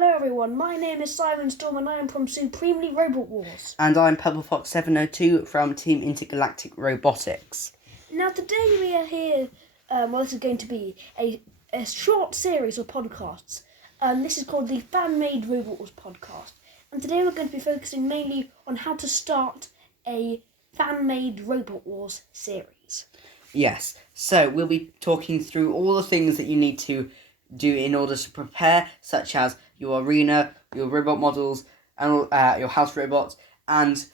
Hello everyone, my name is Simon Storm and I am from Supremely Robot Wars. And I'm Purple Fox 702 from Team Intergalactic Robotics. Now today we are here, this is going to be a short series of podcasts. This is called the Fan-Made Robot Wars podcast. And today we're going to be focusing mainly on how to start a Fan-Made Robot Wars series. Yes, so we'll be talking through all the things that you need to do in order to prepare, such as your arena, your robot models, and your house robots, and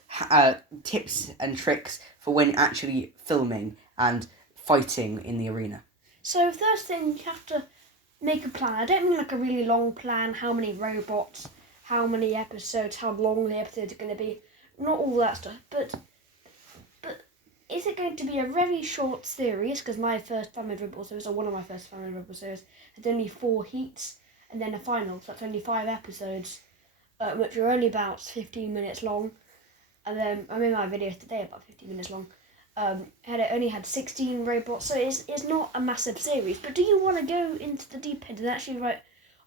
tips and tricks for when actually filming and fighting in the arena. So first thing, you have to make a plan. I don't mean like a really long plan, how many robots, how many episodes, how long the episodes are going to be, not all that stuff, but is it going to be a very short series? Because my first Fan-Made Robot Wars series, or one of my first Fan-Made Robot Wars series, had only 4 heats and then a final, so that's only 5 episodes, which are only about 15 minutes long. And then I made my video today about 15 minutes long. It only had 16 robots, so it's not a massive series. But do you want to go into the deep end and actually write,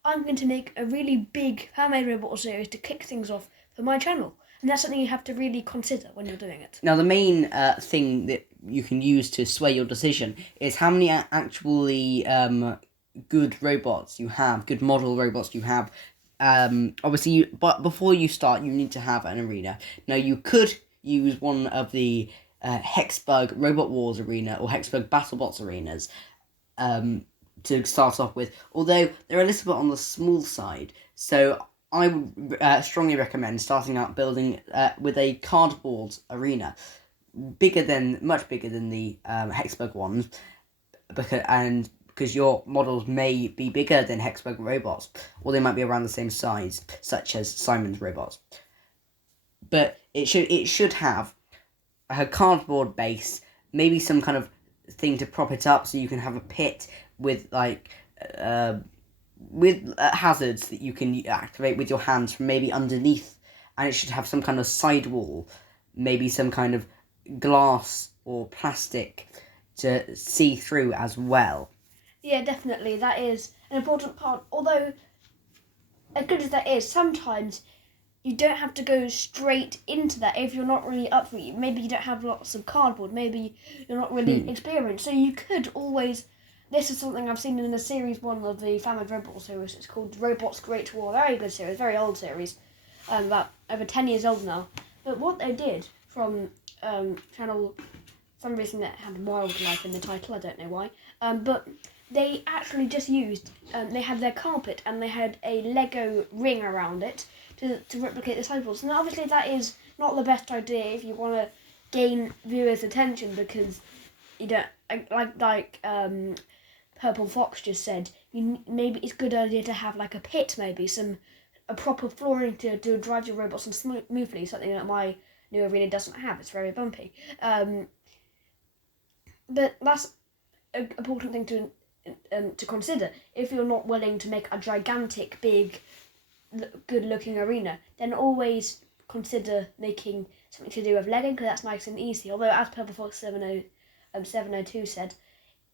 I'm going to make a really big Fan-Made Robot Wars series to kick things off for my channel? And that's something you have to really consider when you're doing it. Now, the main thing that you can use to sway your decision is how many actually good robots you have, good model robots you have. Obviously, but before you start, you need to have an arena. Now, you could use one of the Hexbug Robot Wars arena or Hexbug BattleBots arenas to start off with, although they're a little bit on the small side, so I would strongly recommend starting out building with a cardboard arena, much bigger than the Hexbug ones, because your models may be bigger than Hexbug robots, or they might be around the same size, such as Simon's robots. But it should have a cardboard base, maybe some kind of thing to prop it up, so you can have a pit with hazards that you can activate with your hands from maybe underneath, and it should have some kind of sidewall, maybe some kind of glass or plastic to see through as well. Yeah, definitely, that is an important part. Although, as good as that is, sometimes you don't have to go straight into that if you're not really up for it. Maybe you don't have lots of cardboard, maybe you're not really experienced, so you could always... This is something I've seen in the series 1 of the Fan-Made Robot Wars series. It's called Robots Great War. Very good series, very old series. About over 10 years old now. But what they did from channel... For some reason it had wildlife in the title, I don't know why. But they actually just used... they had their carpet and they had a Lego ring around it to replicate the sidewalls. And obviously that is not the best idea if you want to gain viewers' attention, because you don't... Like Purple Fox just said, maybe it's a good idea to have like a pit, maybe a proper flooring to drive your robots on smoothly, something that my new arena doesn't have. It's very bumpy. But that's an important thing to consider. If you're not willing to make a gigantic, big, good-looking arena, then always consider making something to do with Lego, because that's nice and easy. Although, as Purple Fox 702 said,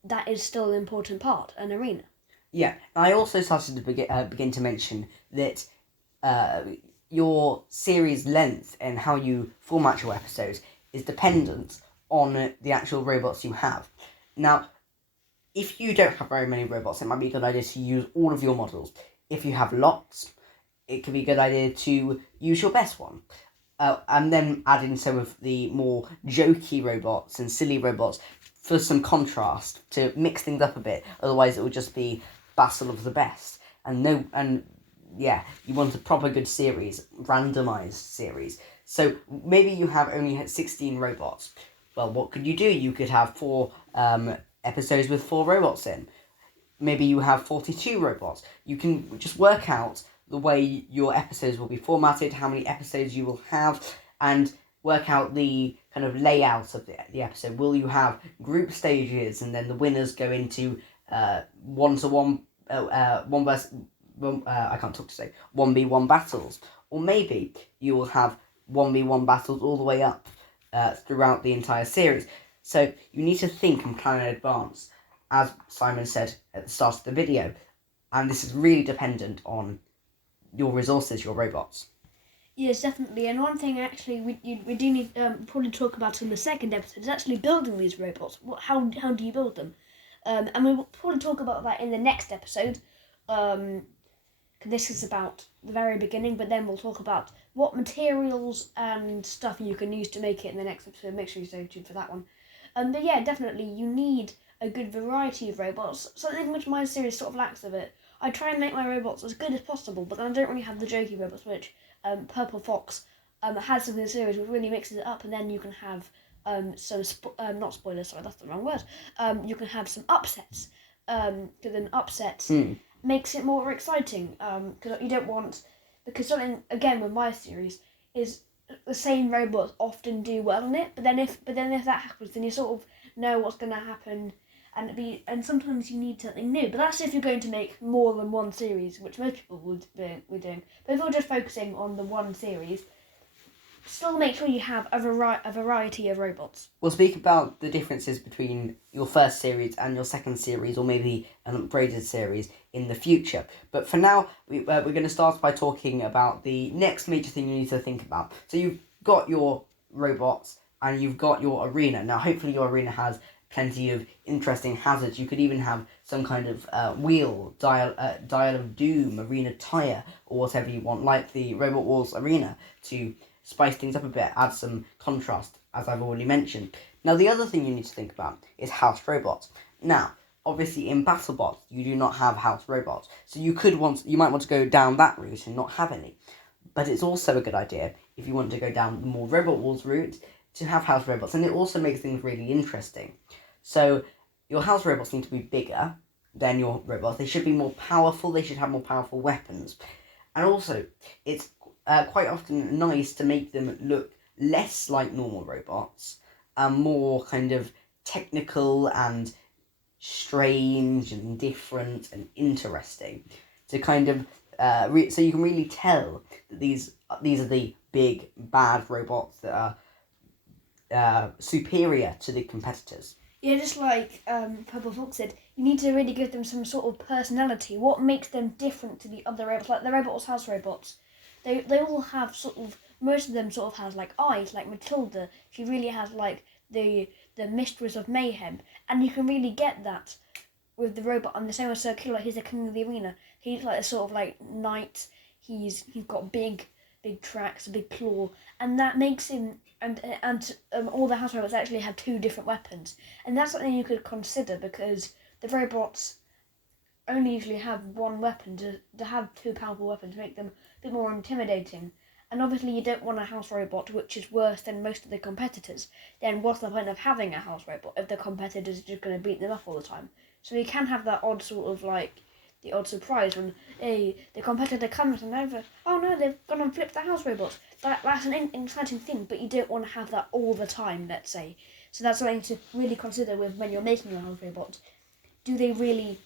that is still an important part, an arena. Yeah, I also started to begin to mention that your series length and how you format your episodes is dependent on the actual robots you have. Now, if you don't have very many robots, it might be a good idea to use all of your models. If you have lots, it could be a good idea to use your best one. And then add in some of the more jokey robots and silly robots for some contrast, to mix things up a bit. Otherwise, it will just be Battle of the Best. You want a proper good series, randomized series. So maybe you have only 16 robots. Well, what could you do? You could have 4 episodes with 4 robots in. Maybe you have 42 robots. You can just work out the way your episodes will be formatted, how many episodes you will have, and work out the kind of layout of the episode. Will you have group stages, and then the winners go into 1v1 battles? Or maybe you will have 1v1 battles all the way up throughout the entire series. So you need to think and plan in advance, as Simon said at the start of the video, and this is really dependent on your resources, your robots. Yes, definitely. And one thing actually we do need probably talk about in the second episode is actually building these robots. How do you build them? And we will probably talk about that in the next episode. This is about the very beginning, but then we'll talk about what materials and stuff you can use to make it in the next episode. Make sure you stay tuned for that one. But yeah, definitely you need a good variety of robots. Something which my series sort of lacks of it. I try and make my robots as good as possible, but then I don't really have the jokey robots, which Purple Fox has in the series, which really mixes it up, and then you can have not spoilers. Sorry, that's the wrong word. You can have some upsets. Because then upsets makes it more exciting. Because you don't want, because something again with my series is the same robots often do well in it, but then if that happens, then you sort of know what's going to happen. And sometimes you need something new. But that's if you're going to make more than one series, which most people would be doing. But if you're just focusing on the one series, still make sure you have a variety of robots. We'll speak about the differences between your first series and your second series, or maybe an upgraded series in the future. But for now, we're going to start by talking about the next major thing you need to think about. So you've got your robots and you've got your arena. Now, hopefully your arena has plenty of interesting hazards. You could even have some kind of wheel, dial of doom, arena tire, or whatever you want, like the Robot Wars arena, to spice things up a bit, add some contrast, as I've already mentioned. Now, the other thing you need to think about is house robots. Now, obviously in BattleBots, you do not have house robots, so you might want to go down that route and not have any. But it's also a good idea, if you want to go down the more Robot Wars route, to have house robots, and it also makes things really interesting. So your house robots need to be bigger than your robots. They should be more powerful. They should have more powerful weapons. And also, it's quite often nice to make them look less like normal robots and more kind of technical and strange and different and interesting. To kind of so you can really tell that these are the big bad robots that are superior to the competitors. Yeah, just like Purple Fox said, you need to really give them some sort of personality. What makes them different to the other robots? Like the robots, house robots, they all have sort of, most of them sort of has like eyes. Like Matilda, she really has like the Mistress of Mayhem, and you can really get that with the robot. And the same with Sir Killer, he's the king of the arena. He's like a sort of like knight. He's got big tracks, a big claw, and that makes him. And all the house robots actually have two different weapons, and that's something you could consider, because the robots only usually have one weapon. To have two powerful weapons make them a bit more intimidating. And obviously you don't want a house robot which is worse than most of the competitors. Then what's the point of having a house robot if the competitors are just going to beat them up all the time? So you can have that odd sort of like the odd surprise when the competitor comes and over, oh no, they've gone and flipped the house robots. That's an exciting thing, but you don't want to have that all the time, let's say. So that's something to really consider with when you're making your house robots. Do they really,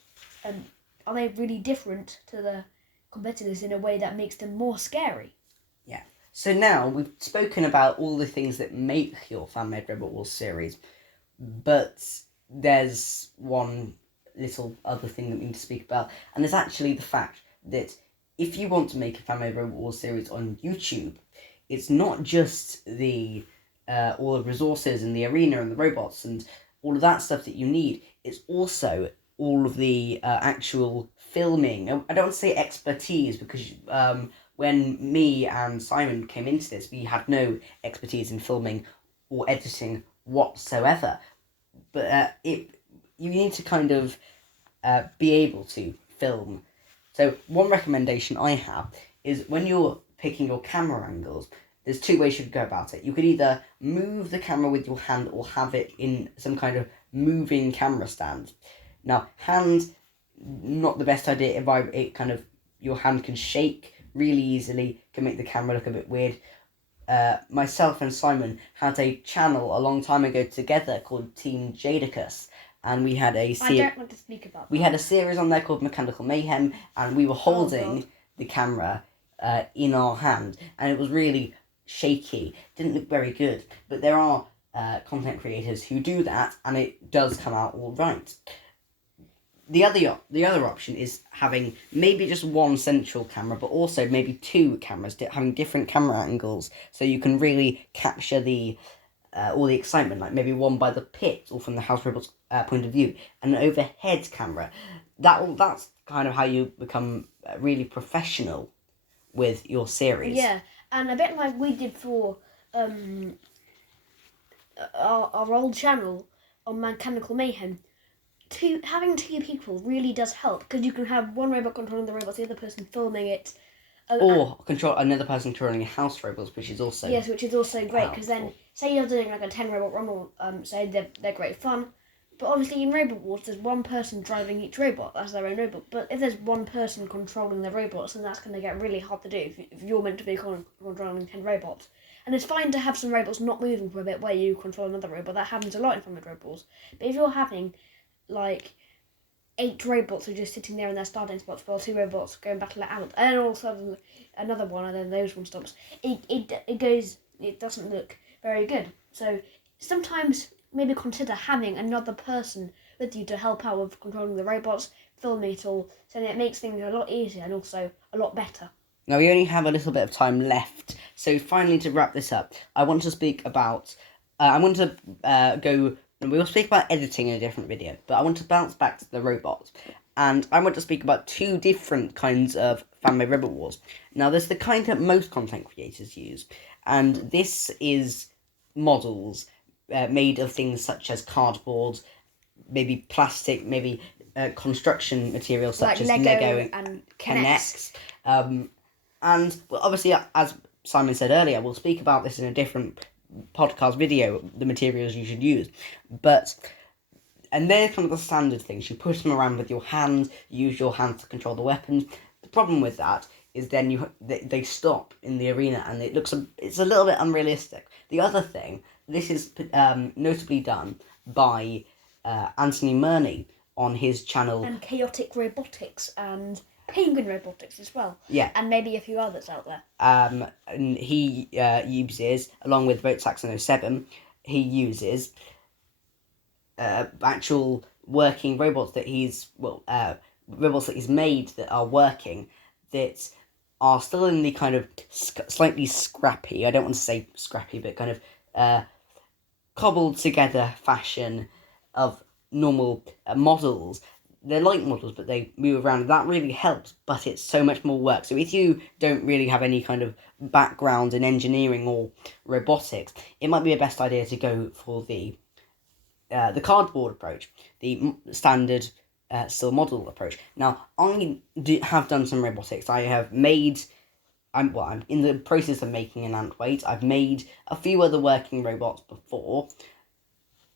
are they really different to the competitors in a way that makes them more scary? Yeah. So now we've spoken about all the things that make your fan-made Robot Wars series, but there's one little other thing that we need to speak about, and it's actually the fact that if you want to make a fan-made Robot Wars series on YouTube, it's not just the all the resources and the arena and the robots and all of that stuff that you need. It's also all of the actual filming. I don't want to say expertise, because when me and Simon came into this, we had no expertise in filming or editing whatsoever. But you need to kind of be able to film. So one recommendation I have is when you're picking your camera angles, there's two ways you could go about it. You could either move the camera with your hand or have it in some kind of moving camera stand. Now, hand, not the best idea. It kind of, your hand can shake really easily, can make the camera look a bit weird. Myself and Simon had a channel a long time ago together called Team Jadicus, and we had a I don't want to speak about that. We had a series on there called Mechanical Mayhem, and we were holding the camera in our hand, and it was really shaky. Didn't look very good, but there are content creators who do that, and it does come out all right. the other option is having maybe just one central camera, but also maybe two cameras, having different camera angles, so you can really capture all the excitement. Like maybe one by the pit or from the house robot's point of view, and an overhead camera. That's kind of how you become really professional with your series. Yeah, and a bit like we did for our old channel on Mechanical Mayhem. Having two people really does help, because you can have one robot controlling the robot, the other person filming it. Or control another person controlling a house robots, which is also which is also great, because then say you're doing like a 10 robot run, or say they're great fun, but obviously in Robot Wars there's one person driving each robot as their own robot. But if there's one person controlling the robots, then that's going to get really hard to do if you're meant to be controlling 10 robots. And it's fine to have some robots not moving for a bit where you control another robot. That happens a lot in Robot Wars. But if you're having like 8 robots who are just sitting there in their starting spots while 2 robots going battle it out, and then all of a sudden another one, and then those one stops, it doesn't look very good. So sometimes maybe consider having another person with you to help out with controlling the robots, filming it all, so it makes things a lot easier and also a lot better. Now we only have a little bit of time left, so finally to wrap this up, I want to speak about. We will speak about editing in a different video, but I want to bounce back to the robots. And I want to speak about 2 different kinds of fan-made Robot Wars. Now, there's the kind that most content creators use, and this is models made of things such as cardboard, maybe plastic, maybe construction materials such as Lego and Connects. And well, obviously, as Simon said earlier, we'll speak about this in a different podcast video, the materials you should use. And they're kind of the standard things. You push them around with your hand, you use your hands to control the weapons. The problem with that is then they stop in the arena, and it's a little bit unrealistic. The other thing, this is notably done by Anthony Murney on his channel. And Chaotic Robotics and Penguin Robotics as well. Yeah. And maybe a few others out there. And he uses, along with Vote Saxon 07, he uses actual working robots that robots that he's made that are working, that are still in the kind of slightly scrappy, I don't want to say scrappy, but kind of cobbled together fashion of normal models. They're light models, but they move around, and that really helps, but it's so much more work. So if you don't really have any kind of background in engineering or robotics, it might be a best idea to go for the cardboard approach, the standard still model approach. Now, I have done some robotics. I have made... I'm in the process of making an ant weight. I've made a few other working robots before,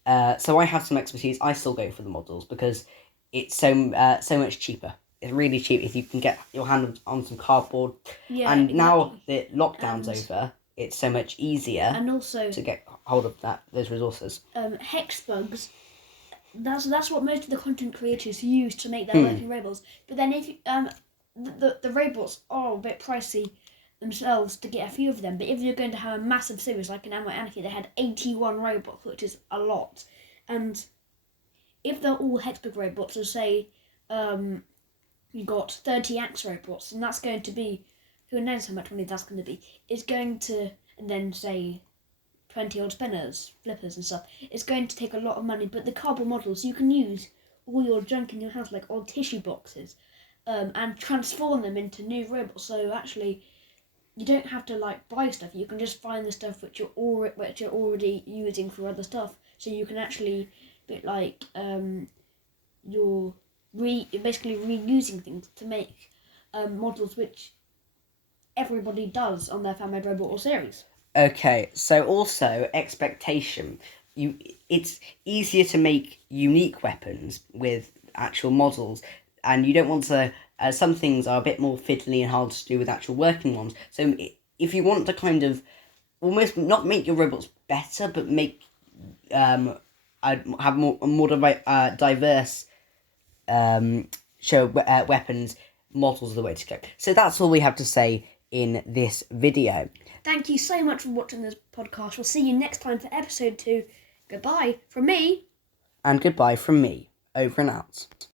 so I have some expertise. I still go for the models because it's so much cheaper. It's really cheap if you can get your hand on some cardboard. Yeah, and exactly. Now that lockdown's over, it's so much easier and also to get hold of those resources. Hex bugs. That's what most of the content creators use to make their working robots. But then if the robots are a bit pricey themselves to get a few of them. But if you're going to have a massive series like in Ammo Anarchy, they had 81 robots, which is a lot. And if they're all Hexbug robots, so say you got 30 Axe robots, and that's going to be, who knows how much money that's going to be, it's going to, and then say 20 odd spinners, flippers and stuff, it's going to take a lot of money. But the cardboard models, you can use all your junk in your house, like old tissue boxes, and transform them into new robots. So actually, you don't have to buy stuff. You can just find the stuff which you're already using for other stuff. So you can actually you're basically reusing things to make models which everybody does on their fan-made robot or series. Okay, so also expectation. It's easier to make unique weapons with actual models, and you don't want to. Some things are a bit more fiddly and hard to do with actual working ones. So if you want to kind of almost not make your robots better, but make have a more diverse show weapons, models are the way to go. So that's all we have to say in this video. Thank you so much for watching this podcast. We'll see you next time for episode 2. Goodbye from me. And goodbye from me. Over and out.